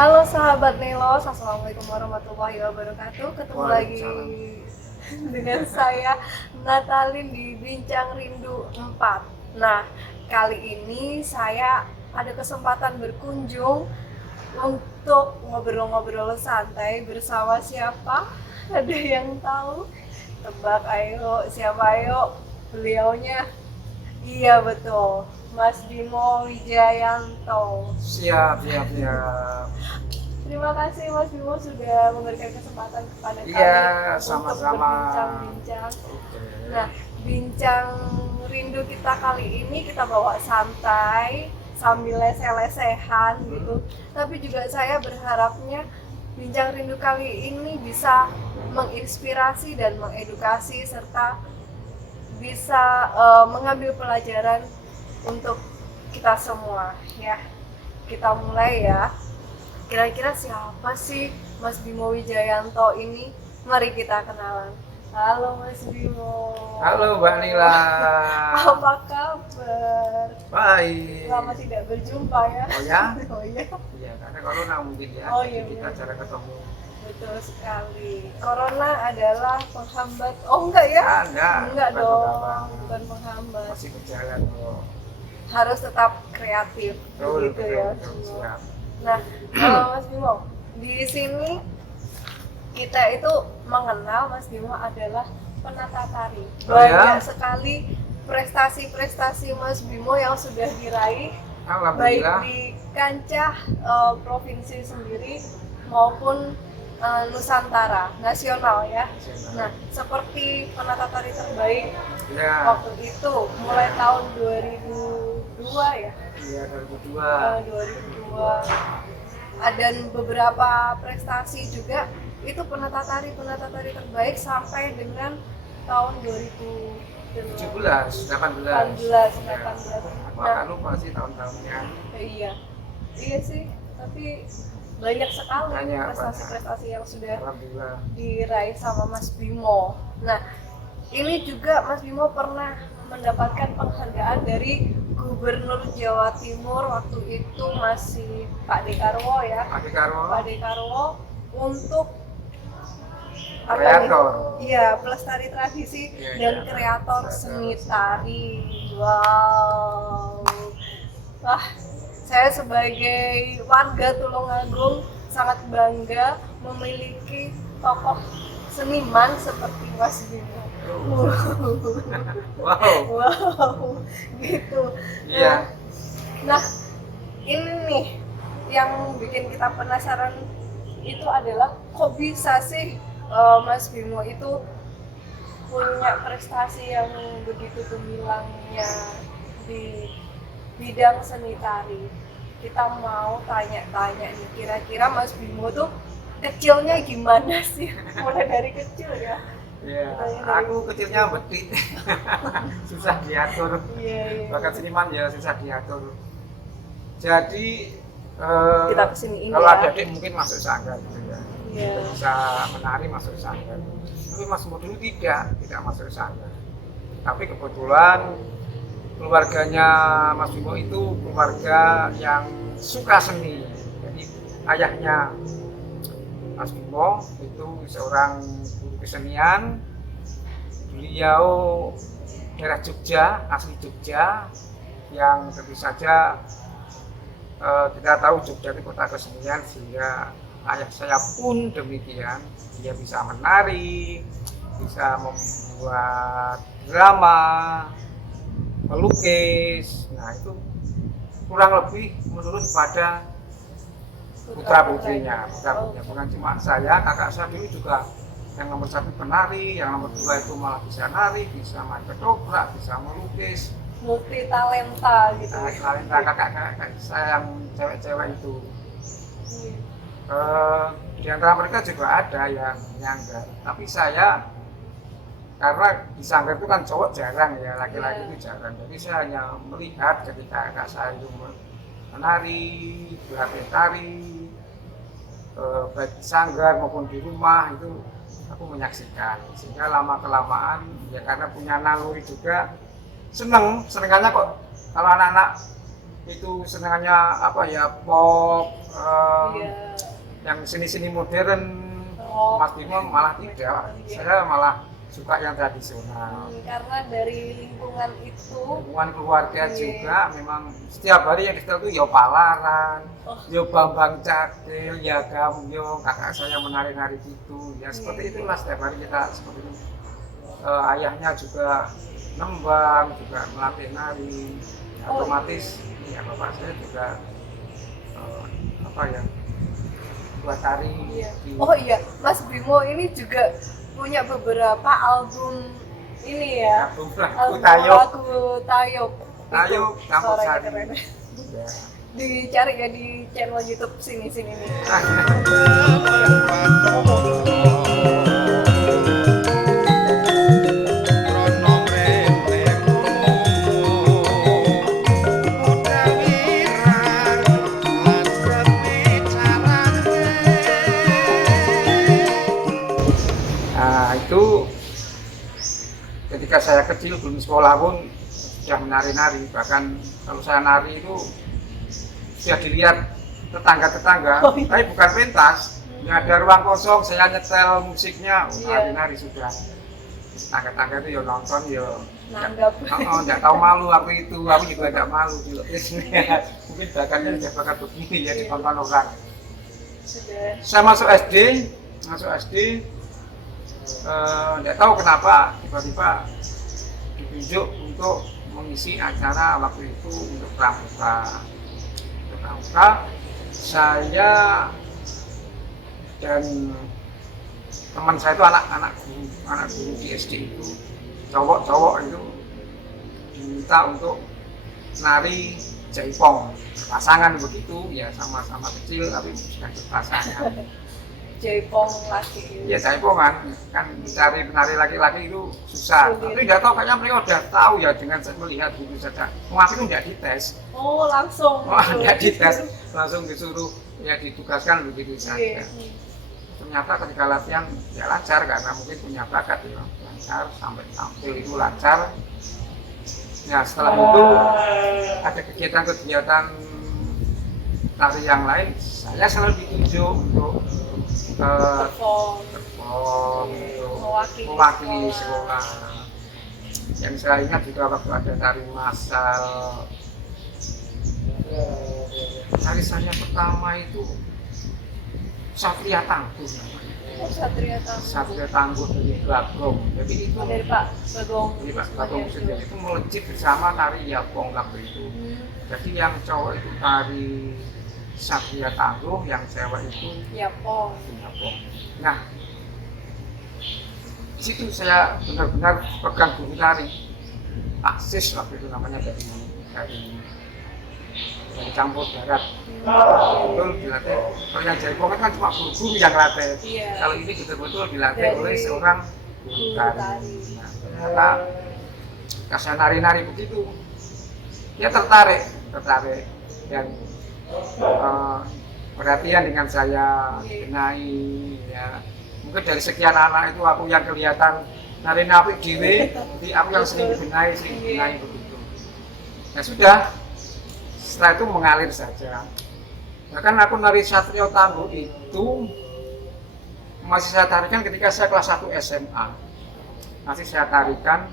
Halo sahabat Nelos, Assalamualaikum warahmatullahi wabarakatuh. Ketemu lagi dengan saya Natalin di Bincang Rindu 4. Nah, kali ini saya ada kesempatan berkunjung untuk ngobrol-ngobrol santai bersama siapa? Ada yang tahu? Tebak ayo, siapa ayo? Beliaunya? Iya betul, Mas Bimo Wijayanto. Siap. Terima kasih Mas Bimo sudah memberikan kesempatan kepada kami Iya, untuk sama-sama. berbincang-bincang. Oke. Nah, bincang rindu kita kali ini kita bawa santai sambil lese-lesehan gitu. Tapi juga saya berharapnya bincang rindu kali ini bisa menginspirasi dan mengedukasi serta bisa mengambil pelajaran untuk kita semua ya. Kita mulai ya. Kira-kira siapa sih Mas Bimo Wijayanto ini? Mari kita kenalan. Halo Mas Bimo. Halo Mbak Nila. Apa kabar? Baik. Lama tidak berjumpa ya. Oh ya? Oh iya. Iya, karena corona mungkin ya. Oh iya, Jadi kita benar. cara ketemu. Betul sekali. Corona adalah penghambat. Oh enggak ya? Enggak Enggak bukan dong, penghambat. bukan penghambat. Masih berjalan kok. Harus tetap kreatif gitu ya. Siap. Nah, Mas Bimo, di sini kita itu mengenal Mas Bimo adalah penata tari. Oh ya? Banyak sekali prestasi-prestasi Mas Bimo yang sudah diraih, baik Alhamdulillah. di kancah provinsi sendiri maupun Nusantara, nasional ya. Nah, seperti penata tari terbaik Ya. waktu itu mulai tahun 2002 ya. Iya, 2002. 2002 dan beberapa prestasi juga itu penata tari terbaik sampai dengan tahun 17, 18. 18. Aku akan lupa sih tahun-tahunnya. Iya sih, tapi banyak sekali Banyak. prestasi-prestasi yang sudah Alhamdulillah. diraih sama Mas Bimo. Nah, ini juga Mas Bimo pernah mendapatkan penghargaan dari Gubernur Jawa Timur waktu itu masih Pak Dekarwo ya. Pak Dekarwo. Pak Dekarwo untuk Kreator. Iya, pelestari tradisi Iya, dan iya. kreator seni tari. Wow. Wah, saya sebagai warga Tulungagung sangat bangga memiliki tokoh seniman seperti Mas Bimo. Wow. Wow, gitu. Iya. Nah, ini nih yang bikin kita penasaran itu adalah kok bisa sih Mas Bimo itu punya prestasi yang begitu gemilangnya di bidang seni tari. Kita mau tanya-tanya nih, kira-kira Mas Bimo tuh kecilnya gimana sih? Mulai dari kecil ya. Iya, aku kecilnya betit, susah diatur. Iya. Bakat seniman ya susah diatur. Jadi Kita kesiniin kalau ya. ada adik mungkin masuk sanggar gitu ya. Iya. Bisa menari masuk sanggar. Tapi Mas Mo dulu tidak masuk sanggar. Tapi kebetulan keluarganya Mas Bimo itu keluarga yang suka seni. Jadi ayahnya Mas Bimo itu seorang guru kesenian. Beliau daerah Jogja, asli Jogja, yang tentu saja kita tahu Jogja itu kota kesenian, sehingga ayah saya pun demikian. Dia bisa menari, bisa membuat drama, melukis. Nah itu kurang lebih menurun pada putra-putrinya. Bukan cuma saya, kakak saya dulu juga yang nomor 1 penari, yang nomor 2 itu malah bisa nari, bisa main ketoprak, bisa melukis. Multi talenta gitu. Nah, talenta kakak saya yang cewek-cewek itu. Di antara mereka juga ada yang nyanggar, tapi saya karena di sanggar itu kan cowok jarang ya, laki-laki itu jarang. Jadi saya hanya melihat ketika kakak saya itu menari, berlatih tari, baik di sanggar maupun di rumah itu aku menyaksikan. Sehingga lama kelamaan ya karena punya naluri juga senengannya kok kalau anak-anak itu senengannya apa ya pop, Iya. yang seni-seni modern Oh. Mas Bimo malah tidak. Saya malah suka yang tradisional. Karena dari lingkungan itu Hubungan keluarga Iya. juga memang setiap hari yang disetel itu ya palaran, Oh. ya Bambang Cakil, ya Gamyong, kakak saya menari-nari gitu. Ya seperti Iya. itulah setiap hari kita seperti itu. Ayahnya juga nembang, juga melatih nari. Ya, Oh, otomatis ya bapak saya juga apa ya buat tari. iya. di- Oh iya, Mas Bimo ini juga punya beberapa album ini ya. album lagu Album Tayub. lagu Tayub. Tayub, Itu Campur suaranya Sari. keren. Ya. Dicari ya di channel YouTube sini nih. Nah itu ketika saya kecil belum sekolah pun sudah menari-nari, bahkan kalau saya nari itu sudah dilihat tetangga-tetangga, Oh, iya. tapi bukan pentas, ya ada ruang kosong saya nyetel musiknya, Iya. nari-nari sudah. Tetangga-tetangga itu ya nonton ya Nanggap. nggak tahu malu aku itu, aku juga nggak malu dulu. Mungkin bakatnya sudah bakat begini ya ditonton orang. Sudah. Saya masuk SD, nggak tahu kenapa tiba-tiba ditunjuk untuk mengisi acara waktu itu untuk pramuka. Untuk pramuka, saya dan teman saya itu anak guru di SD itu cowok itu diminta untuk nari jaipong pasangan begitu ya, sama-sama kecil tapi sudah berpasangan. Jaipong lagi. Ya jaipongan kan mencari penari laki-laki itu susah. Sulit. Tapi nggak tahu kayaknya mereka udah tahu ya dengan melihat gitu saja. Waktu itu nggak dites, Oh, langsung. nggak dites, langsung disuruh ya ditugaskan begitu Iya. saja. Ternyata ketika latihan ya lancar karena mungkin punya bakat ya, lancar sampai tampil itu lancar. Ya setelah itu ada kegiatan-kegiatan tari yang lain, saya selalu ditunjuk untuk Perform. untuk Mewakili mewakili sekolah. sekolah. Yang saya ingat juga waktu ada tari massal, tari saya pertama itu Satria Tangguh namanya. Oh, Satria Tangguh. Satria Tangguh dari Bagong. Jadi itu Oh, dari Pak Bagong. jadi Pak Bagong sendiri itu melejit bersama tari Yapong waktu itu. Jadi yang cowok itu tari Satria Tangguh, yang cewek itu Yapong. Yapong. Nah, di situ saya benar-benar pegang guru tari Pak Sis waktu itu namanya dari campur darat. Betul dilatih. Kalau yang jaipong kan cuma guru-guru yang latih. Iya. Kalau ini betul-betul dilatih Dari oleh seorang guru guru tari. tari. Nah, ternyata kasih nari-nari begitu, dia tertarik dan perhatian dengan saya kenai ya. Mungkin dari sekian anak itu aku yang kelihatan nari napik dewe, jadi aku yang sering dibenahi begitu. Ya sudah, setelah itu mengalir saja. Bahkan aku nari Satria Tangguh itu masih saya tarikan ketika saya kelas 1 SMA. Masih saya tarikan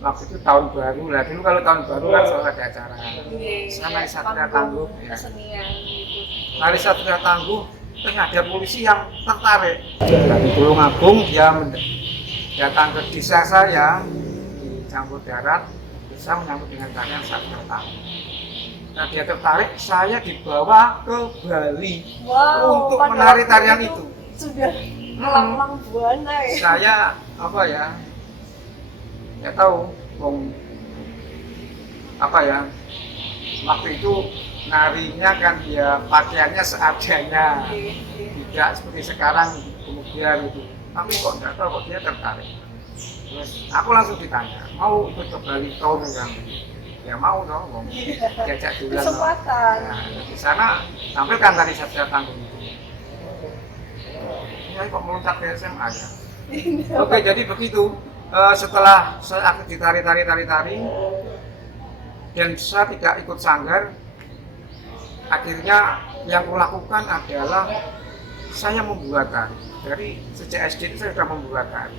waktu itu tahun baru lah. Dulu kalau tahun baru kan selalu ada acara. Saya nari Satria Tangguh. Ya. Kesenian gitu. Nari Satria Tangguh, ternyata ada polisi yang tertarik. Dari Tulungagung dia datang ke desa saya di Campur Darat, bisa menyambut dengan tarian Satria Tangguh. Nah dia tertarik, saya dibawa ke Bali Wow, untuk pada menari waktu tarian itu. Sudah melanglang buana ya. Saya apa ya? Nggak tahu, apa ya? Waktu itu narinya kan ya pakaiannya seadanya, tidak seperti sekarang kemudian itu. Tapi kok nggak tahu kok dia tertarik. Terus aku langsung ditanya, mau ikut ke Bali tahun yang ya mau dong, diajak duluan. Kesempatan. Nah, di sana tampilkan tari Satria Tangguh itu. Ya kok meloncat ke SMA ya. Oke, jadi begitu. Setelah saya aktif di tari dan saya tidak ikut sanggar, akhirnya yang kulakukan adalah saya membuat tari. Dari sejak SD itu saya sudah membuat tari.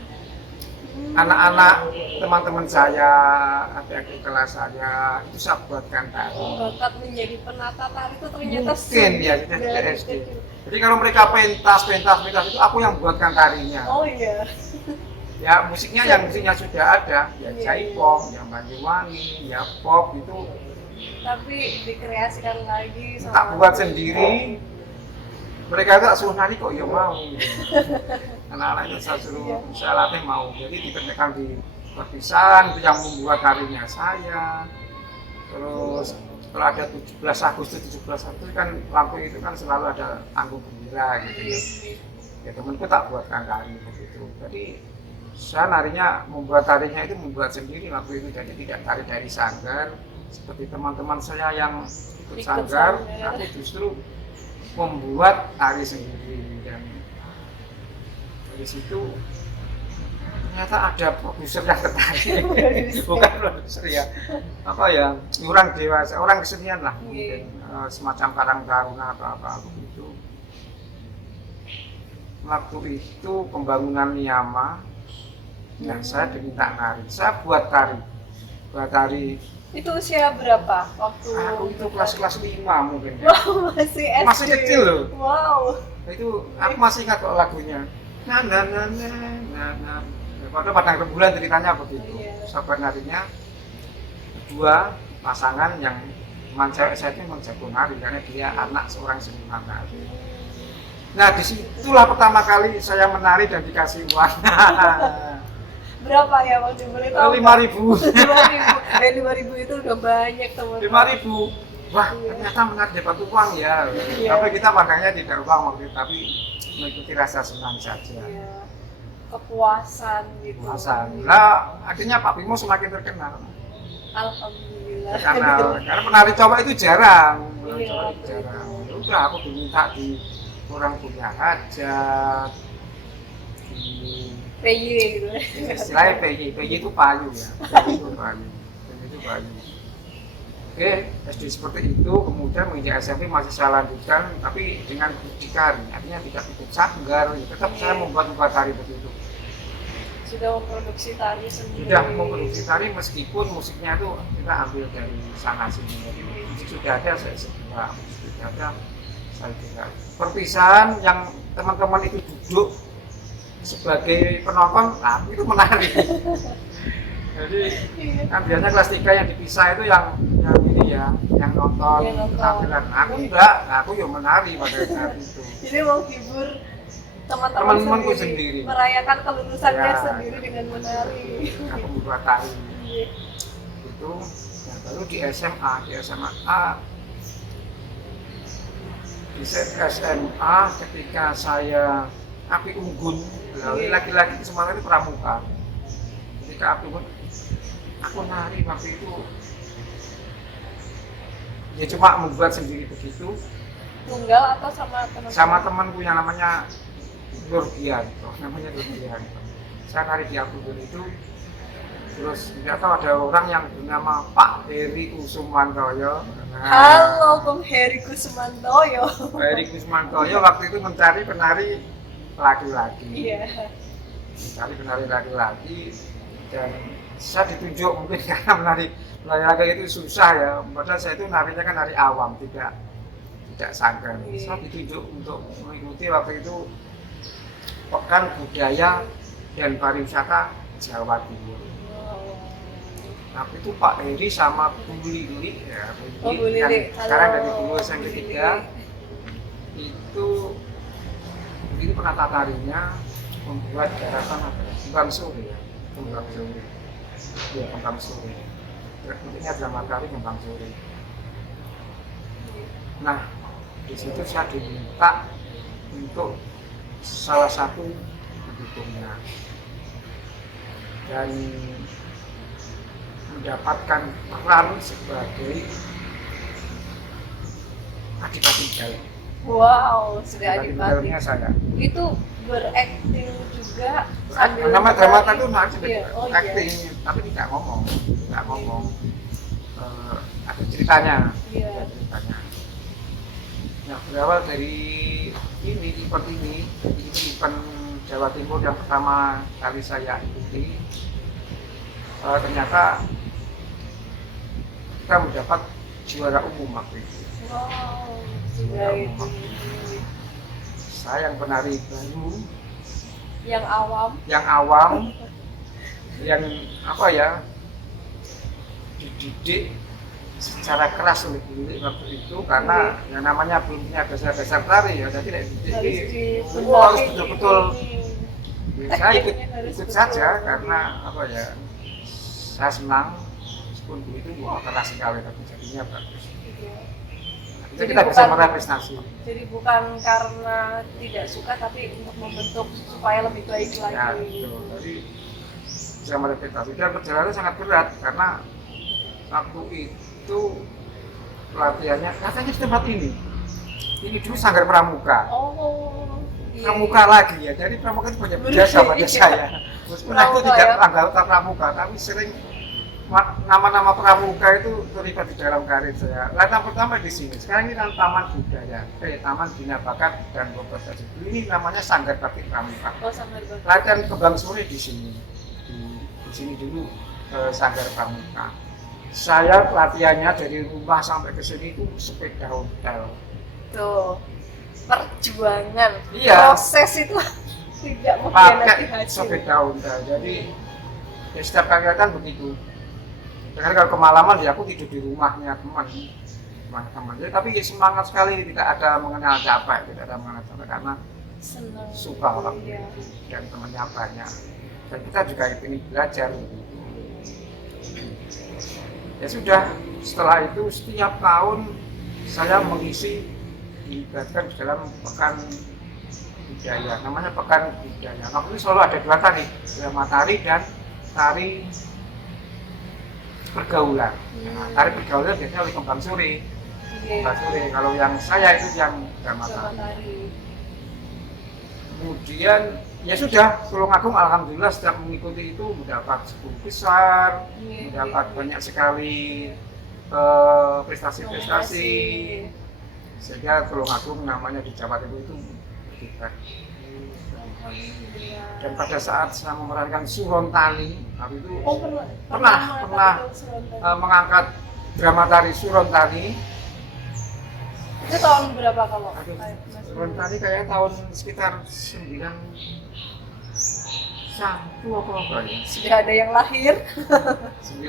Anak-anak teman-teman saya, adik-adik kelas saya itu saya buatkan tari. Bakat menjadi penata tari itu ternyata Mungkin ya sudah sejak dari SD. kecil. Jadi kalau mereka pentas itu aku yang buatkan tarinya. Oh iya. Ya musiknya sudah ada, ya jaipong, yang Banyuwangi, ya pop itu Tapi dikreasikan lagi sama tak buat sendiri. Mereka itu suruh nari kok ya mau. Anak-anak itu saya suruh saya latih mau. Jadi ditekan di perpisahan itu yang membuat tarinya saya. Terus kalau ada 17 Agustus kan lampu itu kan selalu ada panggung gembira gitu ya. Ya temanku tak buatkan tari begitu. Jadi saya narinya membuat tarinya itu membuat sendiri waktu itu, jadi tidak tari dari sanggar seperti teman-teman saya yang ikut sanggar. Aku justru membuat tari sendiri dan dari situ ternyata ada produser yang tertarik. Bukan produser ya, apa ya, orang dewasa, orang kesenian lah mungkin, semacam Karang Taruna atau apa begitu. Waktu itu pembangunan Miyama, nah saya diminta nari, saya buat tari. Itu usia berapa waktu? Aku itu kelas 5 mungkin. Wow, masih SD. Masih kecil loh. Wow. Itu aku masih ingat kok lagunya. Nah. Pada Padang Rembulan ceritanya begitu. Sahabat narinya dua pasangan yang teman cewek saya itu memang jago nari karena dia anak seorang seniman nari. Nah disitulah pertama kali saya menari dan dikasih uang. Berapa ya waktu boleh tahu? 5.000. 5.000 itu udah banyak teman-teman. 5.000. Wah, ternyata menari dapat uang ya. Tapi kita makanya tidak uang waktu itu, tapi mengikuti rasa senang saja. Iya. Kepuasan gitu. Kepuasan. Nah, akhirnya Pak Bimo semakin terkenal. Alhamdulillah. Karena penari cowok itu jarang. Iya, Jarang. Udah aku diminta di orang punya hajat. PY gitu. Istilahnya PY itu payu ya. PY itu payu. Oke, SD seperti itu, kemudian menginjak SMP masih saya lanjutkan, tapi dengan berdikari, artinya tidak ikut sanggar, tetap saya membuat tari begitu. Sudah memproduksi tari sendiri. Sudah memproduksi tari meskipun musiknya itu kita ambil dari sana sini. Musik sudah ada, saya juga musik sudah ada, saya juga. Perpisahan yang teman-teman itu duduk sebagai penonton, nah itu menarik. Jadi kan biasanya kelas 3 yang dipisah itu yang ini ya, yang nonton tampilan. Aku enggak, aku yang menari pada saat itu. Jadi mau hibur teman-temanku sendiri, merayakan kelulusannya ya, sendiri dengan menari. Aku membuat tari. Itu, nah, baru di SMA, ketika saya api unggun, laki-laki semuanya itu pramuka. Ketika api unggun, aku nari waktu itu ya cuma membuat sendiri begitu. Tunggal atau sama teman? Sama temanku yang namanya Nurdian, saya nari di api unggun itu. Terus tidak tahu ada orang yang bernama Pak Heri Kusumantoyo. Halo, Bung Heri Kusumantoyo. Heri Kusumantoyo waktu itu mencari penari laki-laki. Iya. Mencari penari laki-laki dan saya ditunjuk mungkin karena menari laki-laki itu susah ya. Padahal saya itu narinya kan nari awam, tidak sanggar. Saya ditunjuk untuk mengikuti waktu itu Pekan Budaya dan Pariwisata Jawa Timur. Tapi itu Pak Heri sama Bu Lili ya, Bu Lili yang sekarang dari Bu yang ketiga itu penata tarinya membuat garapan Kembang Sore ya, Kembang Sore. Bentuknya drama tari Kembang Sore. Nah, di situ saya diminta untuk salah satu pendukungnya dan mendapatkan peran sebagai Adipati Gal. Wow, sudah Adipati. Saya. Itu berakting juga sambil nama drama itu acting, tapi tidak ngomong. Ada ceritanya. Iya. Ceritanya. Nah, berawal dari ini event ini, event Jawa Timur yang pertama kali saya ikuti, ternyata kita mendapat juara umum waktu itu. Wow, Juara sudah umum. itu. Saya yang penari baru, Yang awam. yang apa ya, dididik secara keras oleh guru waktu itu karena yang namanya belum punya dasar-dasar tari ya, jadi Harus dididik harus dibenahi betul-betul. ini. Ya, saya ikut Harus ikut betul. saja karena apa ya, saya senang meskipun itu wah keras sekali tapi jadinya bagus. Iya. Itu Jadi kita bisa bukan- meraih prestasi. Jadi bukan karena tidak suka tapi untuk membentuk supaya lebih baik Ya, lagi. betul. Jadi bisa meraih prestasi dan perjalanannya sangat berat karena waktu itu pelatihannya katanya di tempat ini. Ini dulu Sanggar Pramuka. Oh, iya. Pramuka lagi ya, jadi Pramuka itu banyak biasa pada Iya. saya. Meskipun aku Pramuka tidak ya. anggota Pramuka, tapi sering nama-nama Pramuka itu terlibat di dalam karir saya. Latihan pertama di sini, sekarang ini kan Taman Budaya, Taman Bina Bakat dan Berprestasi. Ini namanya Sanggar Batik Pramuka. Oh, Sanggar Batik. Latihan kembang sore di sini, di sini dulu Sanggar Pramuka. Saya latihannya dari rumah sampai ke sini itu sepeda ontel. Tuh, perjuangan. Iya. Proses itu tidak mengkhianati Pakai hasil. sepeda ontel. Jadi ya setiap kegiatan begitu. Karena kalau kemalaman ya aku tidur di rumahnya teman. Jadi, tapi semangat sekali, tidak ada mengenal capek, tidak ada mengenal capek karena Senang. suka waktu Iya. itu dan temannya banyak. Dan kita juga ingin belajar. Ya sudah, setelah itu setiap tahun saya mengisi dilibatkan di dalam pekan budaya, namanya pekan budaya. Waktu itu selalu ada dua tari, drama tari dan tari pergaulan. Nah, tari pergaulan biasanya oleh kembang sore. Iya. Kembang sore. Kalau yang saya itu yang drama Sama tari. tari. Kemudian ya sudah, Tulungagung alhamdulillah setiap mengikuti itu mendapat 10 besar, Iya, mendapat iya. banyak sekali prestasi-prestasi. Sehingga Tulungagung namanya di Jawa Timur itu berkibar. Alhamdulillah. Dan pada saat saya memerankan Surontani, waktu itu Oh, pernah mengangkat Surontani. mengangkat drama tari Surontani. Itu tahun berapa kalau? Aduh, Mas? Surontani kayaknya tahun sekitar 91 apa ya? Sudah ada yang lahir 91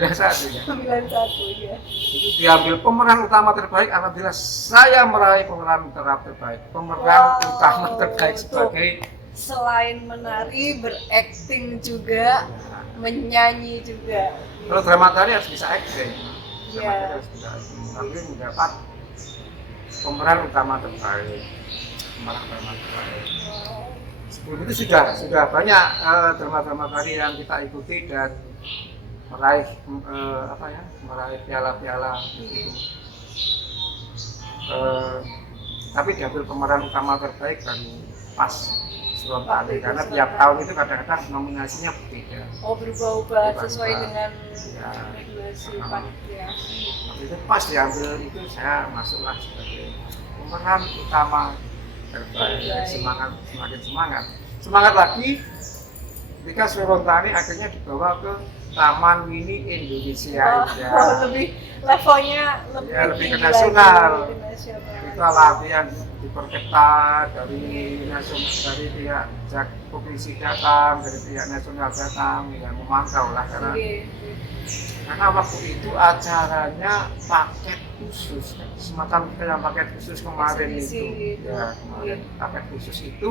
ya. 91 ya. Itu diambil pemeran utama terbaik, alhamdulillah saya meraih pemeran terbaik. Pemeran Wow. utama terbaik Tuh. sebagai Selain menari, berakting juga, menyanyi juga. kalau drama tari harus bisa acting. Drama Iya. tari harus bisa acting. Tapi mendapat pemeran utama terbaik. Pemeran utama terbaik. Wow. Sebelum itu sudah banyak drama-drama tari yang kita ikuti dan meraih meraih piala-piala gitu. Tapi diambil pemeran utama terbaik baru pas Surontani karena tiap tahun itu kadang-kadang nominasinya berbeda. Oh, berubah-ubah Berubah-ubah. sesuai dengan Ya. regulasi panitia. Waktu itu pas diambil itu saya masuklah sebagai pemeran utama terbaik. Semakin semangat lagi ketika Surontani akhirnya dibawa ke Taman Mini Indonesia. Ya. Lebih levelnya lebih, Ya, lebih ke tinggi nasional. lagi, lebih nasional. Kita latihan diperketat dari pihak provinsi datang, dari pihak nasional datang, ya memantau lah karena waktu itu acaranya paket khusus, semacam kayak paket khusus kemarin Eksibisi itu, gitu. ya kemarin paket khusus itu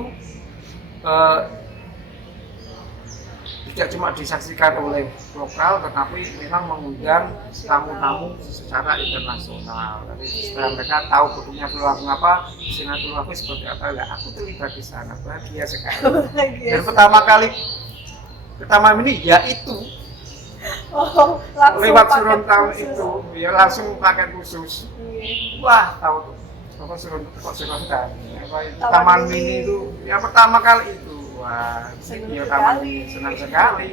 tidak cuma disaksikan oleh lokal, tetapi memang mengundang tamu-tamu secara internasional. Jadi supaya mereka tahu bentuknya Tulungagung apa, Sina Tulungagung seperti apa. Ya, aku terlibat di sana, bahagia sekali. Dan pertama kali ke Taman Mini yaitu Oh, langsung lewat paket Surontani khusus. itu, ya langsung paket khusus. Iya. Wah, tahu tuh. Apa Surontani? Apa itu? Taman Taman Mini. Mini itu yang pertama kali itu. Wah, Senang ya sekali. Taman Mini senang sekali.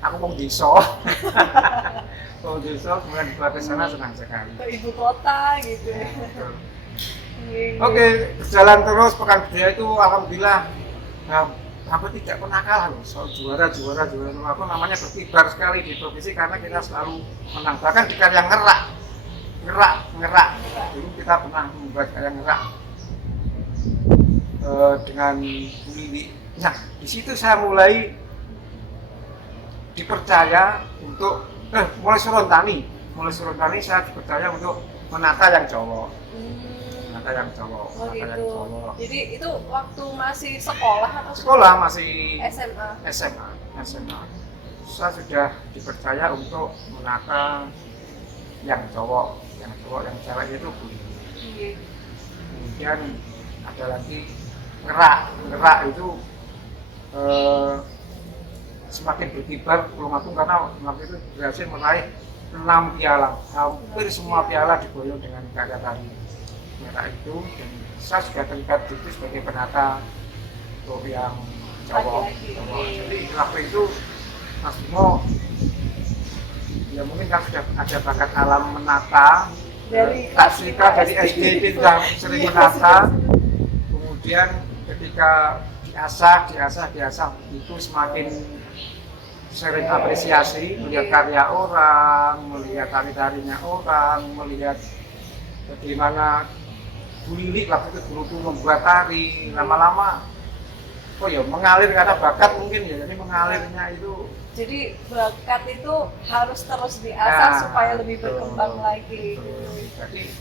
Aku mau desa. Mau desa, kemudian dibawa ke sana senang sekali. Ke ibu kota gitu. Betul. Oke, berjalan terus Pekan Budaya itu alhamdulillah hampir tidak pernah kalah loh. Soal juara apa namanya berkibar sekali di provinsi karena kita selalu menang. Bahkan di karya ngerak. Dulu kita pernah membuat karya ngerak dengan Bu Lili. Nah, di situ saya mulai dipercaya untuk mulai Surontani saya dipercaya untuk menata yang Jawa. Menata yang Jawa. Oh Menata yang gitu. Jawa. Jadi itu waktu masih sekolah atau Sekolah masih SMA? SMA. Saya sudah dipercaya untuk menata yang cowok, yang cewek itu Bu Lili. Iya. Kemudian ada lagi ngerak itu semakin berkibar Tulungagung karena waktu itu berhasil meraih 6 piala, hampir semua piala diboyong dengan karya tari ngerak itu, dan saya juga terlibat itu sebagai penata untuk yang Jawa. Jadi waktu itu Mas Bimo ya mungkin kan sudah ada bakat alam menata Dari dari SD itu sudah sering menata. Kemudian ketika diasah itu semakin sering apresiasi, melihat karya orang, melihat tari-tarinya orang, melihat bagaimana Bu Lili waktu itu dulu membuat tari, lama-lama mengalir karena bakat mungkin ya, jadi mengalirnya itu. Jadi bakat itu harus terus diasah supaya lebih berkembang lagi. Jadi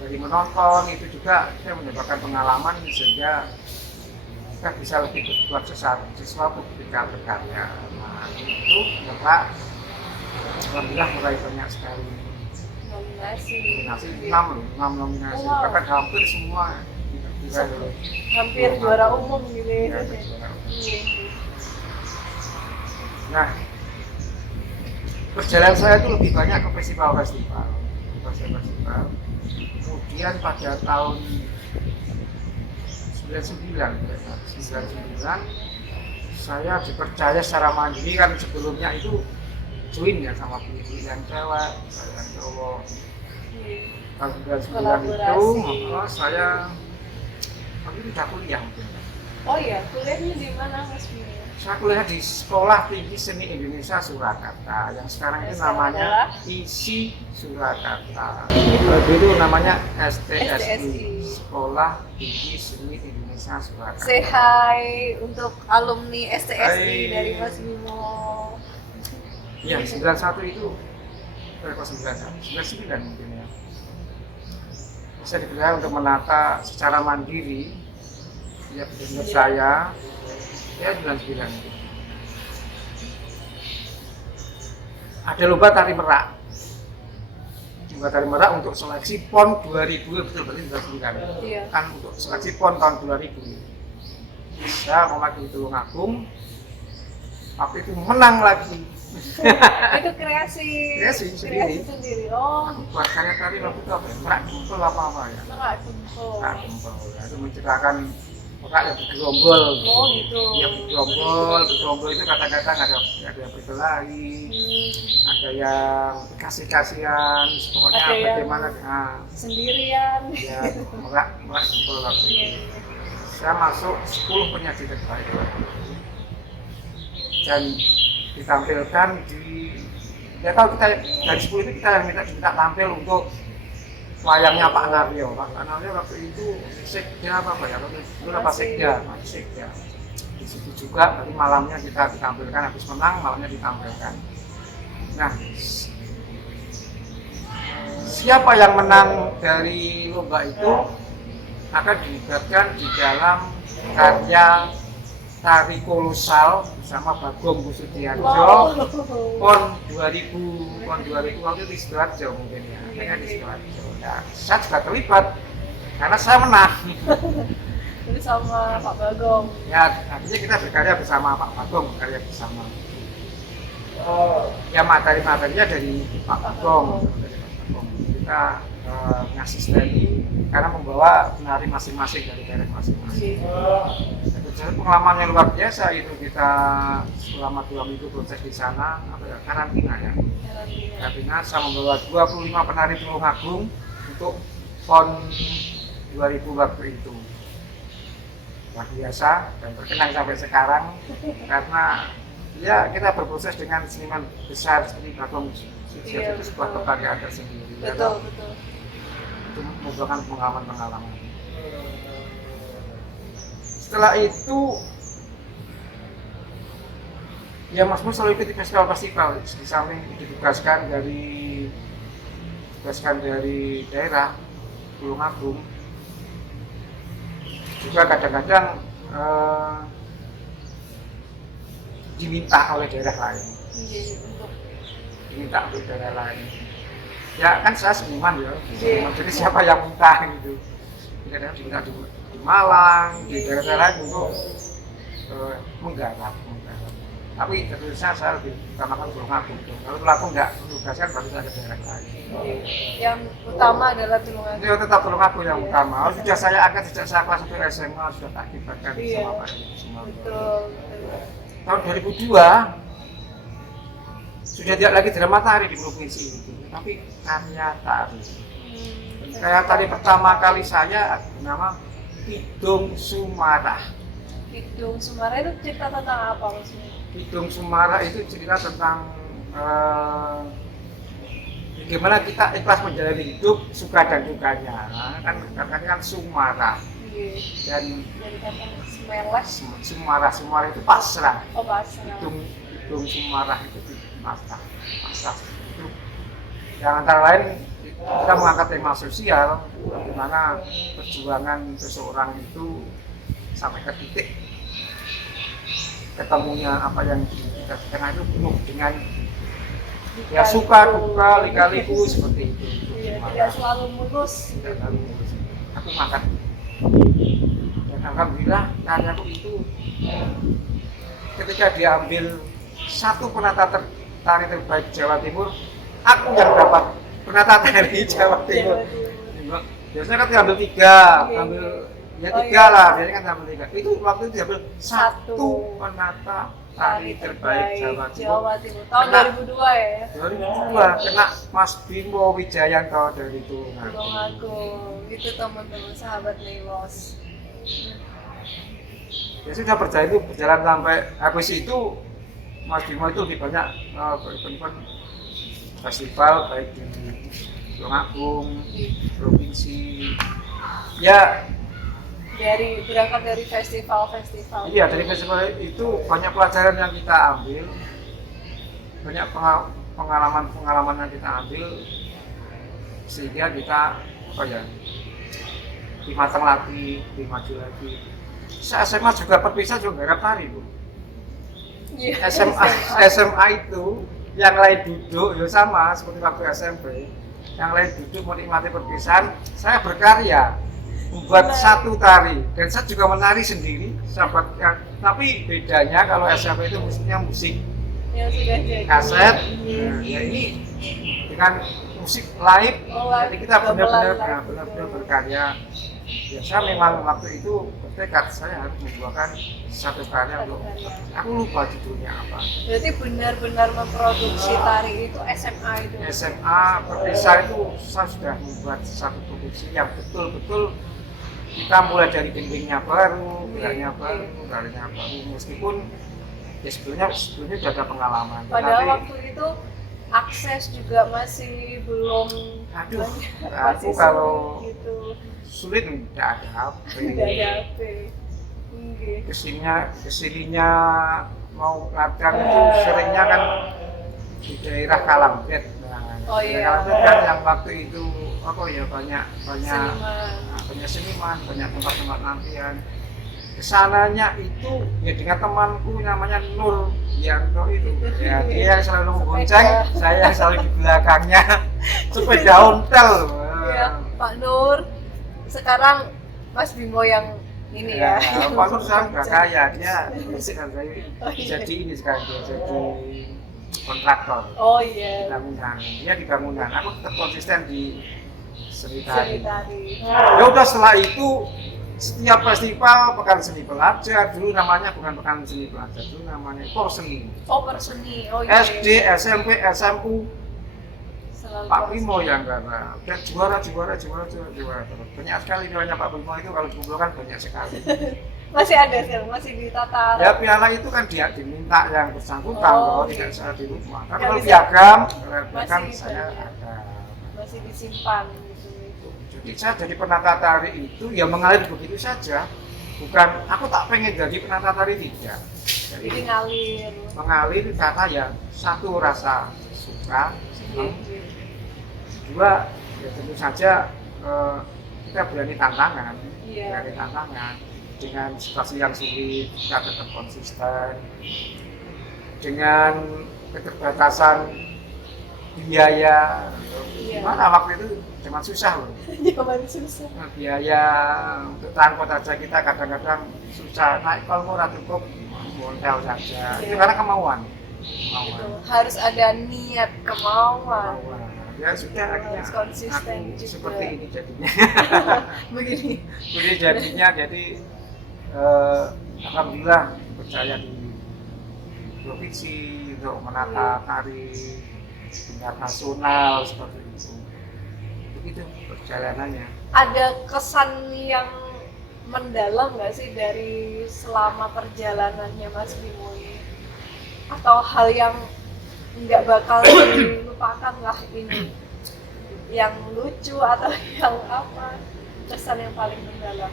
dari menonton itu juga saya mendapatkan pengalaman sehingga kita bisa lebih berbuat sesuatu ketika berkarya. Nah itu Bapak alhamdulillah mulai banyak sekali nominasi 6 nominasi. Wow. Bahkan hampir semua Hampir juara umum gitu ya. Nah, perjalanan saya itu lebih banyak ke festival. Kemudian pada tahun 99 saya dipercaya secara mandiri, kan sebelumnya itu join ya sama Bu yang cewek, yang cowok. Tahun 99 itu saya waktu itu udah kuliah mungkin. Oh iya, kuliahnya di mana Mas Bimo? Saya kuliah di Sekolah Tinggi Seni Indonesia Surakarta, yang sekarang itu namanya ISI Surakarta. Dulu namanya STSI, Sekolah Tinggi Seni Indonesia Surakarta. Say hi untuk alumni STSI Hai. dari Mas Bimo. Iya, 91 itu berapa 99 mungkin ya. Saya dipercaya untuk menata secara mandiri, ya benar saya. Ya 99. Ada lomba tari merak. Lomba tari merak untuk seleksi PON 2000, betul berarti 99. Iya. Kan untuk seleksi PON tahun 2000. Saya mewakili Tulungagung. Waktu itu menang lagi. Itu kreasi sendiri. Oh, Buat saya tari waktu itu apa? Merak Gempol apa ya? Merak Gempol. Merak Gempol. Itu menceritakan merak yang bergerombol. Oh gitu. Ya bergerombol itu kadang-kadang ada yang berkelahi, ada yang kasih-kasihan, pokoknya Ada yang bagaimana sendirian. ya merak Gempol waktu itu. Saya masuk 10 penyaji terbaik dan ditampilkan di, ya tahu kita dari 10 itu kita yang minta tampil untuk wayangnya Pak Naryo. Pak Naryo waktu itu sekda apa ya? Itu apa sekda? Masih sekda. Di situ juga nanti malamnya kita ditampilkan, habis menang malamnya ditampilkan. Nah, siapa yang menang dari lomba itu akan dilibatkan di dalam karya tari kolosal bersama Bagong Kusudiarjo. PON 2000 waktu itu di Sidoarjo mungkin ya, kayaknya di Sidoarjo. Nah, saya juga terlibat karena saya menang. Jadi sama Pak Bagong. Ya, artinya kita berkarya bersama Pak Bagong, berkarya bersama. Ya materi-materinya dari Pak Bagong. Kita ngasisteni karena membawa penari masing-masing dari daerah masing-masing. Jadi pengalaman yang luar biasa itu, kita selama 2 minggu proses di sana, karantina ya. Karantina saya membawa 25 penari Tulungagung untuk PON 2000 waktu itu. Luar biasa dan terkenang sampai sekarang karena ya kita berproses dengan seniman besar seperti Bagong Sujiatso, itu sebuah kebanggaan tersendiri. Betul. Itu merupakan pengalaman-pengalaman. Setelah itu ya Mas Mus selalu ikuti festival-festival di samping ditugaskan dari daerah Tulungagung, juga kadang-kadang diminta oleh daerah lain. Diminta oleh daerah lain. Ya kan saya seniman ya, jadi siapa yang minta gitu. Kadang-kadang diminta di Malang, di daerah lain untuk menggarap. Tapi tentunya saya lebih utamakan Tulungagung. Kalau Tulungagung nggak menugaskan, baru saya ke daerah lain. Yang utama adalah Tulungagung. Ya tetap Tulungagung yang utama. Sudah saya angkat sejak saya kelas 1 SMA, sudah tak akibatkan sama Pak Ibu semua. Betul. Tahun 2002 sudah tidak lagi drama tari di provinsi itu, tapi karya tari. Karya tari pertama kali saya bernama Kidung Sumarah. Kidung Sumarah itu cerita tentang apa maksudnya? Kidung Sumarah itu cerita tentang bagaimana kita ikhlas menjalani hidup, suka dan dukanya. Kan katanya kan Sumarah. Dan dari kata semeles. Sumarah itu pasrah. Oh, pasrah. Kidung Sumarah itu pasrah itu. Yang antara lain kita mengangkat tema sosial, bagaimana perjuangan seseorang itu sampai ke titik ketemunya apa yang kita setengah itu penuh dengan ya suka duka lika-liku seperti itu. Tidak selalu mulus. Aku makan dan alhamdulillah karyaku itu ketika diambil satu penata tari terbaik Jawa Timur, aku yang dapat penata tari Jawa Timur. Biasanya kan diambil 3, ambil ya 3 lah, biasanya kan diambil 3. Itu waktu itu diambil satu penata tari terbaik Jawa Timur. Tahun 2002 ya? 2002, kena Mas Bimo Wijayanto dari Tulungagung. Itu teman-teman sahabat Nilos. Ya sudah berjalan sampai habis itu Mas Bimo itu lebih banyak event festival baik di Tulungagung, provinsi. Ya Berangkat dari festival-festival. Iya, dari festival itu banyak pelajaran yang kita ambil, banyak pengalaman yang kita ambil, sehingga kita lebih matang lagi, lebih maju lagi. SMA juga perpisah juga garap tari, Bu. Yeah. SMA itu yang lain duduk, ya sama seperti waktu SMP. Yang lain duduk menikmati perpisahan, saya berkarya membuat satu tari dan saya juga menari sendiri, tapi bedanya kalau SMP itu musiknya musik yang sudah jadi kaset, ya ini dengan musik live, jadi kita benar-benar berkarya. Ya saya memang waktu itu bertekad saya harus membuatkan satu karya untuk aku lupa judulnya apa. Berarti benar-benar memproduksi tari itu SMA itu? SMA berpisah itu saya sudah membuat satu produksi yang betul-betul kita mulai dari dindingnya baru, geraknya baru, meskipun ya sebelumnya sudah ada pengalaman. Padahal waktu itu akses juga masih belum. Aduh, masih aku kalau gitu. sulit tidak ada HP. Tidak ada HP. Kesininya mau latihan itu seringnya kan di daerah Kalambet. Oh iya. Kalambet kan yang waktu itu banyak seniman, banyak tempat-tempat latihan. Kesananya itu ya dengan temanku namanya Nur Yanto itu. Ya dia selalu membonceng, saya selalu di belakangnya sepeda ontel. Iya, Pak Nur. Sekarang Mas Bimo yang ini ya. Pak Nur sekarang nggak kaya, dia jadi ini sekarang dia jadi kontraktor. Oh iya. Bangunan, dia di bangunan. Aku tetap konsisten di seni tari. Ya udah setelah itu setiap festival pekan seni pelajar, dulu namanya bukan pekan seni pelajar, dulu namanya Porseni. Oh Porseni, oh iya. SD, SMP, SMU Pak Primo yang karena dan juara terus. Banyak sekali pialanya Pak Primo itu kalau dikumpulkan banyak sekali. Masih ada sih, masih ditata. Ya piala itu kan dia diminta yang bersangkutan Oh, loh, tidak iya. saya di rumah. Tapi Nggak kalau bisa. piagam Masih saya banyak. ada. Masih disimpan gitu. Jadi saya jadi penata tari itu ya mengalir begitu saja. Bukan aku tak pengen jadi penata tari tidak. Jadi Jadi ngalir. mengalir karena ya satu rasa suka, senang. Gitu. Dua ya tentu saja kita berani tantangan. Iya. Berani tantangan dengan situasi yang sulit kita tetap konsisten dengan keterbatasan biaya. Iya. Gimana waktu itu cuma susah loh. Zaman susah. Biaya untuk transport aja kita kadang-kadang susah, naik kalau murah cukup hotel saja. Itu karena kemauan. Gitu. Harus ada niat, kemauan. Ya sudah akhirnya Harus konsisten aku juga. seperti ini jadinya. Begini. Jadi jadinya alhamdulillah percaya di provinsi untuk menata tari tingkat nasional seperti itu. Begitu perjalanannya. Ada kesan yang mendalam nggak sih dari selama perjalanannya Mas Bimo ini? Atau hal yang nggak bakal dilupakan lah ini? Yang lucu atau yang apa? Kesan yang paling mendalam?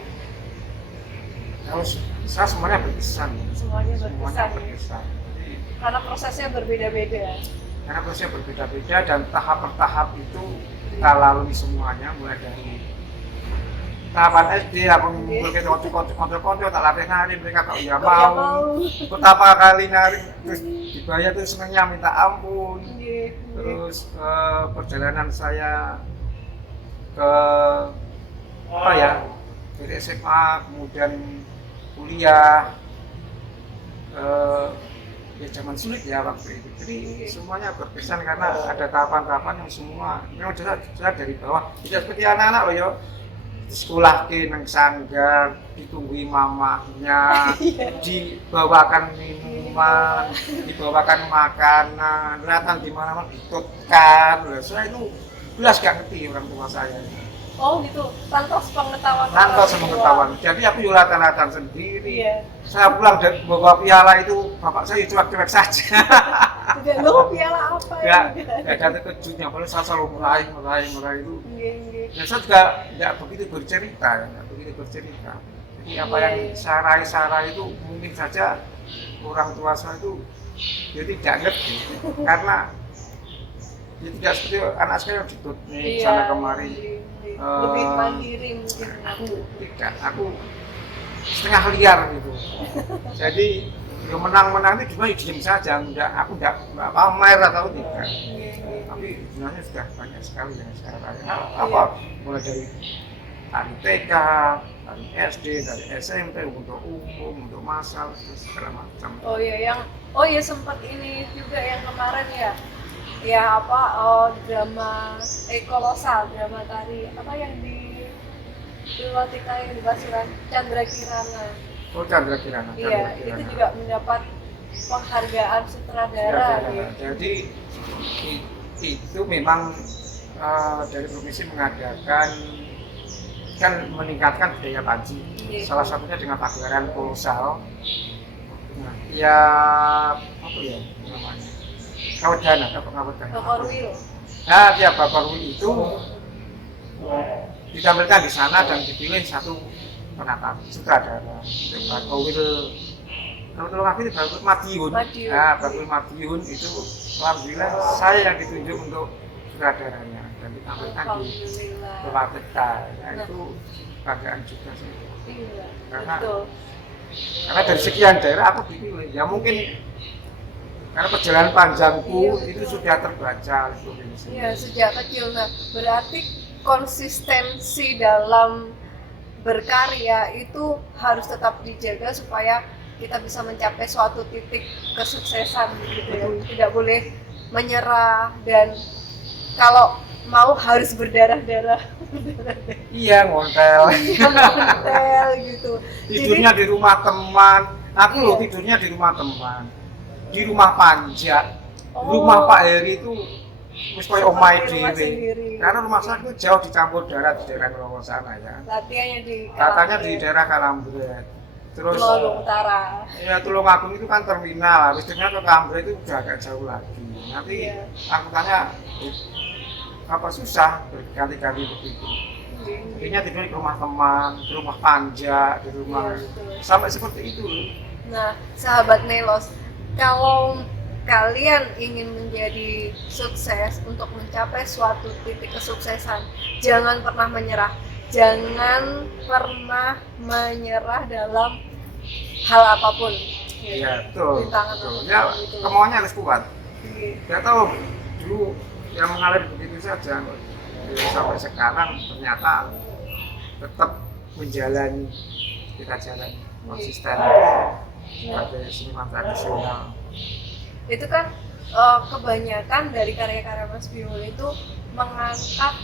Kalau saya semuanya berkesan. Semuanya Semuanya berkesan ya? berkesan. Jadi, Karena prosesnya berbeda-beda. karena prosesnya berbeda-beda dan tahap per tahap itu kita lalui semuanya mulai dari tahapan SD aku ngumpulkan konco-konco tak latih nari mereka kok ya Kok ya mau pertama kali nari terus dibayar tuh senangnya minta ampun. Iya, iya. Terus perjalanan saya ke apa ya dari SMA kemudian kuliah ya zaman sulit ya waktu itu. Jadi semuanya berkesan karena ada tahapan-tahapan yang semua memang sudah dari bawah. Tidak seperti anak-anak loh ya sekolah ke nang sanggar ditungguin mamanya, dibawakan minuman, dibawakan makanan, datang di mana-mana ditutkan. Saya itu jelas gak ngerti orang tua saya. Oh gitu, tanpa pengetahuan. Tanpa sepengetahuan. Jadi aku latan-latan sendiri. Iya. Saya pulang dan bawa piala itu, bapak saya cuek-cuek saja. Tidak lo piala apa ya? Gak ada terkejutnya, padahal saya selalu meraih itu. Iya, iya. Dan saya juga tidak begitu bercerita, Jadi apa yang saya raih itu mungkin saja orang tua saya itu dia tidak ngerti, karena dia tidak seperti anak saya yang ditut nih sana kemari. Lebih mandiri mungkin. Aku setengah liar gitu. Jadi ya menang itu cuma diem saja, aku enggak pamer atau tidak. Tapi sebenarnya sudah banyak sekali yang saya raih. Apa mulai dari tari TK, tari SD, tari SMP, untuk umum, untuk masal, segala macam. Oh iya sempat ini juga yang kemarin ya. Ya drama kolosal, drama tari apa yang di Lotika yang di Pasuruan, Chandra Kirana. Oh, Chandra Kirana. Iya, itu juga mendapat penghargaan sutradara. Jadi itu memang dari provinsi mengadakan kan meningkatkan budaya panci. Salah satunya dengan pagelaran kolosal. Nah, ya apa ya namanya? Kawedan atau pengawedan. Korwil. Nah, tiap Korwil itu ditampilkan di sana dan dipilih satu penata sutradara. Korwil kalau aku ini Bakul Madiun. Nah, Bakul Madiun itu alhamdulillah saya yang ditunjuk untuk sutradaranya dan ditampilkan di Purwakarta. Nah, itu keadaan juga sih. Iya. Karena dari sekian daerah aku dipilih. Ya mungkin karena perjalanan panjangku itu sudah terbaca di provinsi. Iya, sejak kecil. Nah, berarti konsistensi dalam berkarya itu harus tetap dijaga supaya kita bisa mencapai suatu titik kesuksesan gitu ya. Tidak boleh menyerah dan kalau mau harus berdarah-darah. Iya, ngontel. Ngontel gitu. Tidurnya di rumah teman. Aku loh tidurnya di rumah teman. Di rumah Panja, rumah Pak Heri itu wis koyo omahe Seperti rumah dhewe. sendiri. Karena rumah saya itu jauh di campur darat di daerah Grogol sana ya. Latihannya di Katanya di Kalambet, daerah Kalambret. Terus Tulungagung Utara. ya Tulungagung itu kan terminal, habis terminal ke Kalambret itu udah agak jauh lagi. Nanti Iya. angkutannya apa susah berganti-ganti begitu. Jadinya tidur di rumah teman, di rumah panja, di rumah Iya, betul. sampai seperti itu. Nah, sahabat Nelos, kalau kalian ingin menjadi sukses untuk mencapai suatu titik kesuksesan, jangan pernah menyerah. Jangan pernah menyerah dalam hal apapun. Iya betul. Rintangan betul. apapun Ya gitu. kemauannya harus kuat. Iya. Tidak tahu dulu yang mengalir begitu saja. Ya, sampai sekarang ternyata tetap menjalani kita jalan konsisten sebagai seniman tradisional. Itu kan kebanyakan dari karya-karya Mas Bimo itu mengangkat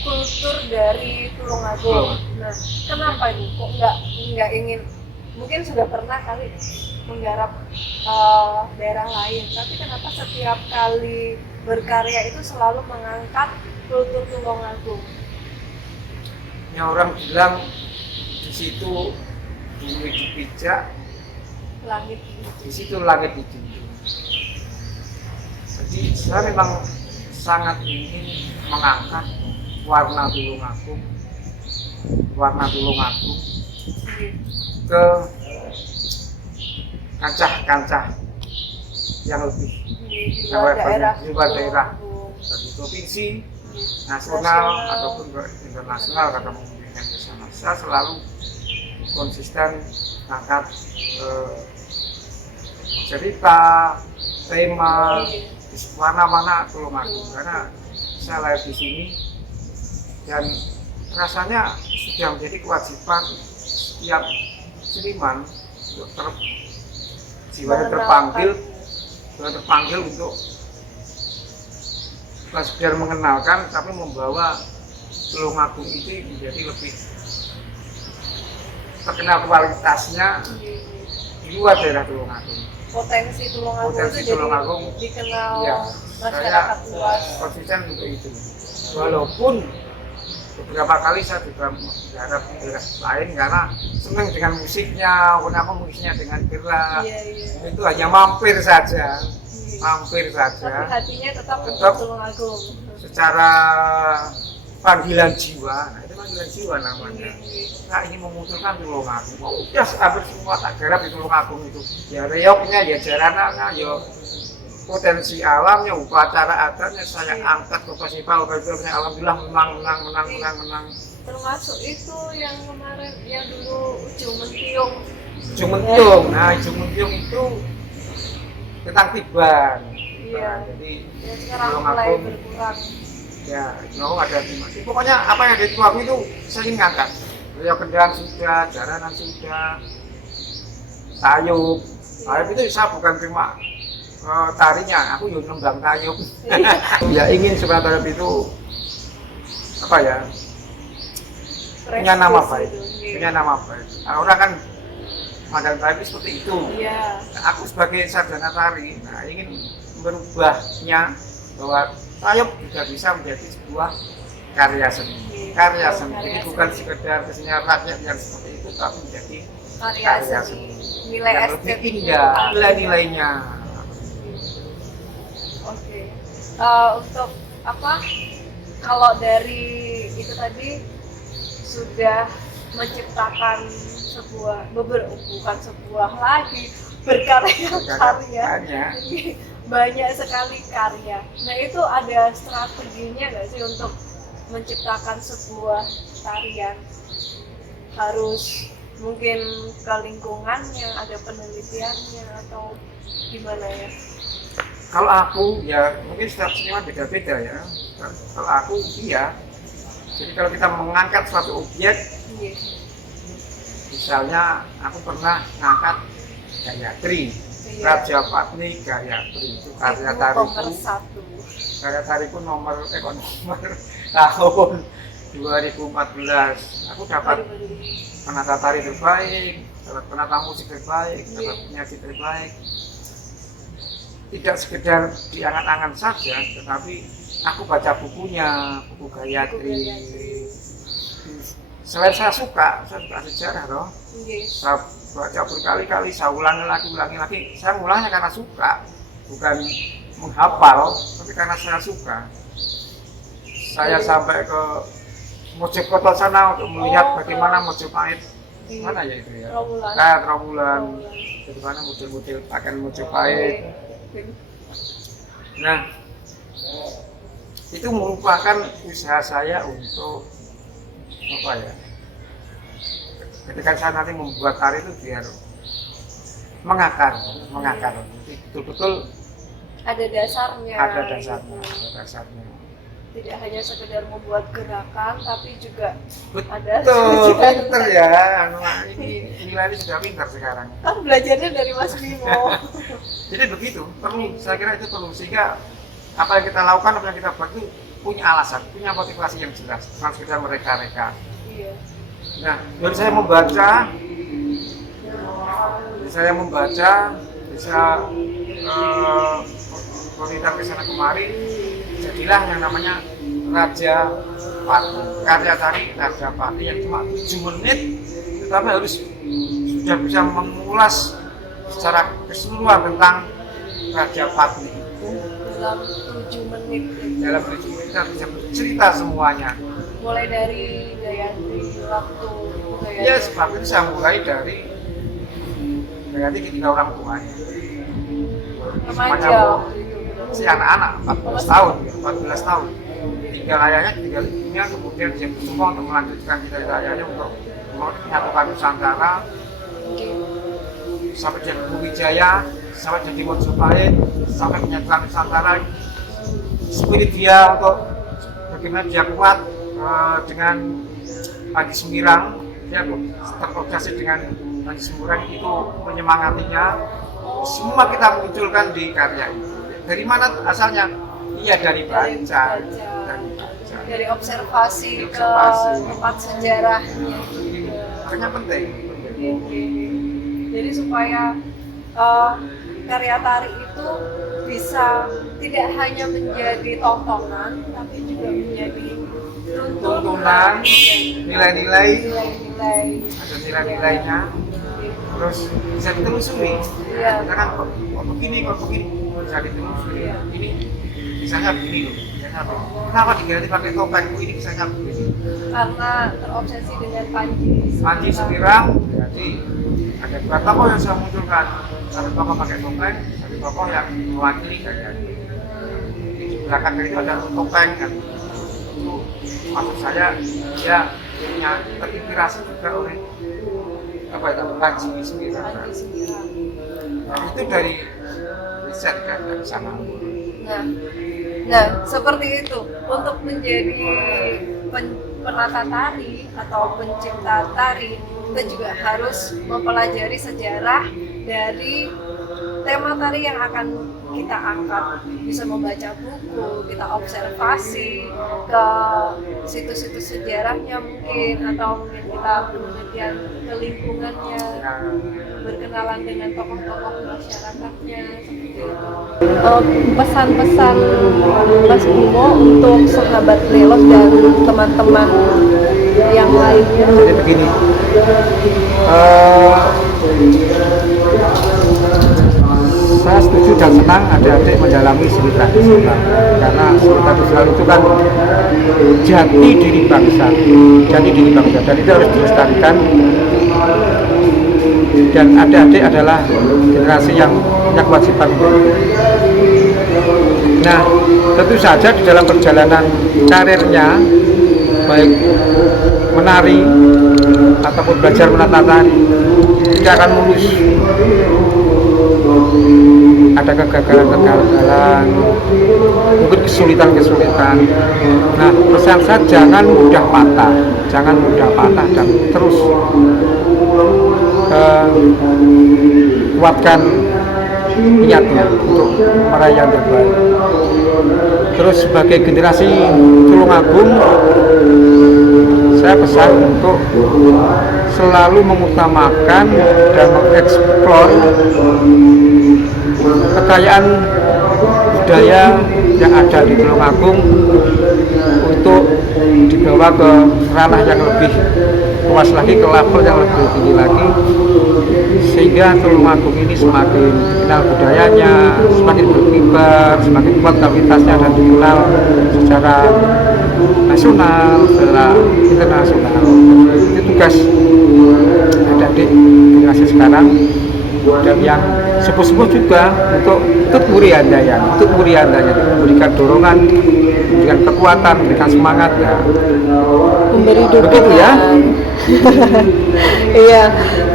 kultur dari Tulungagung. Nah, kenapa ini kok nggak ingin? Mungkin sudah pernah kali menggarap daerah lain, tapi kenapa setiap kali berkarya itu selalu mengangkat kultur Tulungagung? Ya orang bilang di situ bumi dipijak, Langit di situ langit dijunjung. Jadi saya memang sangat ingin mengangkat warna Tulungagung ke kancah-kancah yang lebih di luar daerah, di luar daerah, Tulungagung. dari provinsi, nasional ataupun ke internasional kata memungkinkan ke sana. Saya selalu konsisten angkat cerita, tema, warna-warna Tulungagung karena saya lahir di sini dan rasanya sudah menjadi kewajiban setiap seniman untuk jiwanya terpanggil untuk bukan sekedar mengenalkan tapi membawa Tulungagung itu menjadi lebih terkenal kualitasnya di luar daerah Tulungagung. Potensi Tulungagung Potensi itu jadi Tulungagung, dikenal iya, masyarakat saya luas. konsisten untuk itu. Walaupun beberapa kali saya juga menggarap di daerah lain karena senang dengan musiknya, kenapa musiknya dengan gerak. Iya, iya. Itu hanya mampir saja, Tapi hatinya tetap untuk Tetap. Tulungagung. secara panggilan jiwa. Nah, itu panggilan jiwa namanya. Nah, ini memunculkan Tulungagung. Udah hampir semua tak garap di Tulungagung itu. Ya reoknya, ya jaranannya, ya potensi alamnya, upacara adatnya saya angkat ke festival. Alhamdulillah menang. Termasuk itu yang kemarin, yang dulu Ujung Mentiung. Ujung Mentiung. Nah, Ujung Mentiung itu tentang Tiban. Iya. Nah, jadi Yang sekarang mulai Tulungagung berkurang. ya, ada lima. Pokoknya apa yang ada di Tulungagung itu saya ingin ngangkat. Ya kendaraan sudah, jalanan sudah, tayub. Tayub itu saya bukan cuma tarinya, aku juga nembang tayub. Ya ingin supaya tayub itu apa ya? Punya nama baik, punya nama baik. Nah, orang kan mandang tayub seperti itu. Iya. Nah, aku sebagai sarjana tari, nah ingin merubahnya bahwa tayub juga bisa menjadi sebuah karya seni. Karya seni. Jadi bukan sekedar kesenian rakyat yang seperti itu, tapi menjadi Karya seni. Nilai yang lebih estetik. indah, nilai-nilainya. Oke. Untuk apa? Kalau dari itu tadi sudah menciptakan bukan sebuah lagi, berkarya-karya. Banyak sekali karya. Nah, itu ada strateginya nggak sih untuk menciptakan sebuah tarian? Harus mungkin ke lingkungannya, ada penelitiannya atau gimana ya? Kalau aku ya mungkin setiap seniman beda-beda ya. Kalau aku iya. Jadi kalau kita mengangkat suatu objek, Iya. misalnya aku pernah ngangkat Gayatri, Iya. Raja Patni Gayatri itu karya Itu tariku. nomor 1. Karya tariku nomor tahun 2014. Aku dapat penata tari terbaik, dapat penata musik terbaik, dapat penyaji terbaik. tidak sekedar diangan-angan saja, tetapi aku baca bukunya, buku Gayatri. Selain saya suka sejarah loh. Saya baca berkali-kali, saya ulangi lagi. Saya ngulangnya karena suka, bukan menghafal, tapi karena saya suka. Saya sampai ke Mojokerto sana untuk melihat bagaimana Mojopahit, mana ya itu ya? Trawulan. Bagaimana model-model pakaian Mojopahit. Nah, itu merupakan usaha saya untuk apa ya? Ketika saya nanti membuat tari itu biar mengakar. Jadi betul-betul ada dasarnya. Ada dasarnya. Tidak hanya sekedar membuat gerakan, tapi juga ada Betul, pinter ya. Ini nilai sudah pintar sekarang. kan belajarnya dari Mas Bimo. Jadi begitu, saya kira itu perlu, sehingga apa yang kita lakukan, apa yang kita buat itu punya alasan, punya motivasi yang jelas, bukan sekedar mereka-reka. Iya. Nah, dari saya membaca, bisa monitor ke sana kemari, jadilah yang namanya Raja Pati, karya tari Raja Pati yang cuma 7 menit, tetapi harus sudah bisa mengulas secara keseluruhan tentang Raja Pati itu. Dalam 7 menit. Dalam 7 menit kita bisa bercerita semuanya. Mulai dari Gayatri, waktu Gayatri. Ya, sebab itu saya mulai dari Gayatri ketika orang tuanya. Remaja waktu itu. Si anak-anak 14 tahun. 14 tahun. Tinggal ayahnya, tinggal ibunya, kemudian dia bersumpah untuk melanjutkan cita-cita ayahnya untuk menyatukan Nusantara. Sampai jadi Wijaya, sampai jadi Mojopahit, sampai menyatukan Nusantara. Spirit dia untuk bagaimana dia kuat dengan Panji Sumirang, dia terobsesi dengan Panji Sumirang itu menyemangatinya. Semua kita munculkan di karya itu. Dari mana asalnya? Iya, dari baca. Dari observasi ke tempat sejarahnya. Makanya penting. Jadi supaya karya tari itu bisa tidak hanya menjadi tontonan, tapi juga menjadi tuntunan, nilai-nilai, nilai-nilai. ada nilai-nilainya, terus bisa ditelusuri. Iya. Kita kan kok begini, bisa ditelusuri. Ini misalnya begini loh, kenapa diganti pakai topeng? Ini misalnya begini. Karena terobsesi dengan Panji Sumirang, jadi ada dua tokoh yang saya munculkan. Satu tokoh pakai topeng, satu tokoh yang mewakili gaya. Di belakang itu ada topeng kan. Maksud saya dia punya terinspirasi juga oleh apa itu Panji Sumirang. Nah, itu dari riset kan dari sana. Nah, seperti itu untuk menjadi penata tari atau pencipta tari, kita juga harus mempelajari sejarah dari tema tari yang akan kita angkat. Bisa membaca buku, kita observasi ke situs-situs sejarahnya mungkin, atau mungkin kita penelitian ke lingkungannya, berkenalan dengan tokoh-tokoh masyarakatnya, seperti itu. Pesan-pesan Mas Bimo untuk sahabat Lelos dan teman-teman yang lainnya. Jadi begini, saya setuju dan senang adik-adik mendalami seni tradisional, karena seni tradisional itu kan jati diri bangsa, dan itu harus dilestarikan. Dan adik-adik adalah generasi yang punya kewajiban. Nah, tentu saja di dalam perjalanan karirnya, baik menari ataupun belajar menata tari, tidak akan mulus. Ada kegagalan-kegagalan, mungkin kesulitan-kesulitan. Nah, pesan saya jangan mudah patah dan terus kuatkan niatnya untuk meraih yang terbaik. Terus sebagai generasi Tulungagung, saya pesan untuk selalu mengutamakan dan mengeksplor kekayaan budaya yang ada di Tulungagung untuk dibawa ke ranah yang lebih luas lagi, ke level yang lebih tinggi lagi, sehingga Tulungagung ini semakin dikenal budayanya, semakin berkibar, semakin kuat kapasitasnya dan dikenal secara nasional, secara internasional. Itu tugas adik-adik generasi sekarang dan yang sepuh-sepuh juga untuk Muriandanya memberikan dorongan, memberikan kekuatan, memberikan semangat ya. Memberi dukungan. Begitu ya. Iya,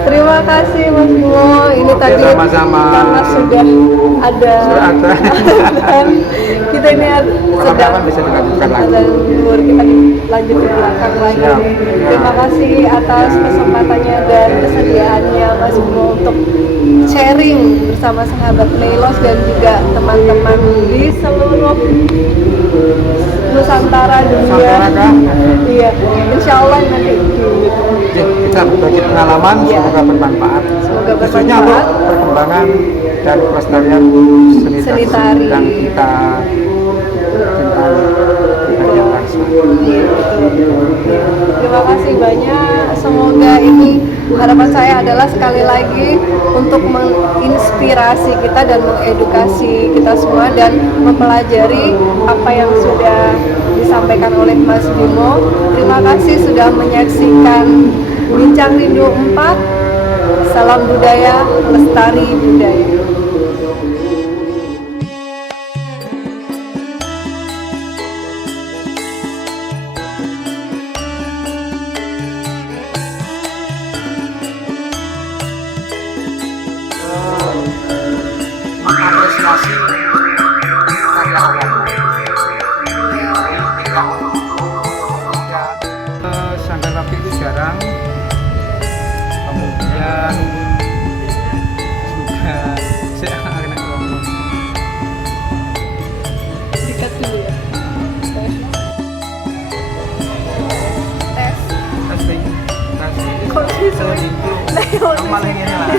terima kasih Mas Bimo. Ini Oke, tadi sama-sama. karena sudah ada. Kita ini sedang Kapan-kapan bisa dilanjutkan lagi. dan kita lanjut ke belakang lagi. Siap. Terima kasih atas kesempatannya dan kesediaannya Mas Bimo untuk sharing bersama sahabat Playlos dan juga teman-teman di seluruh Nusantara dunia. Nusantara kah? Iya, insya Allah nanti. Oke, kita berbagi pengalaman, Iya. semoga bermanfaat. Semoga Khususnya untuk bermanfaat. perkembangan dan pelestarian seni Tari. yang kita cintai sebagai bangsa. Iya, betul. Terima kasih banyak. Semoga ini harapan saya adalah sekali lagi untuk menginspirasi kita dan mengedukasi kita semua dan mempelajari apa yang sudah disampaikan oleh Mas Bimo. Terima kasih sudah menyaksikan Bincang Rindu 4. Salam budaya, lestari budaya. Mengapresiasi karya orang lain. Sanggar waktu itu jarang, kemudian juga saya akan ngomong. Dikat dulu ya. Tes. Testing, Kok bisa? Itu malah ini lah.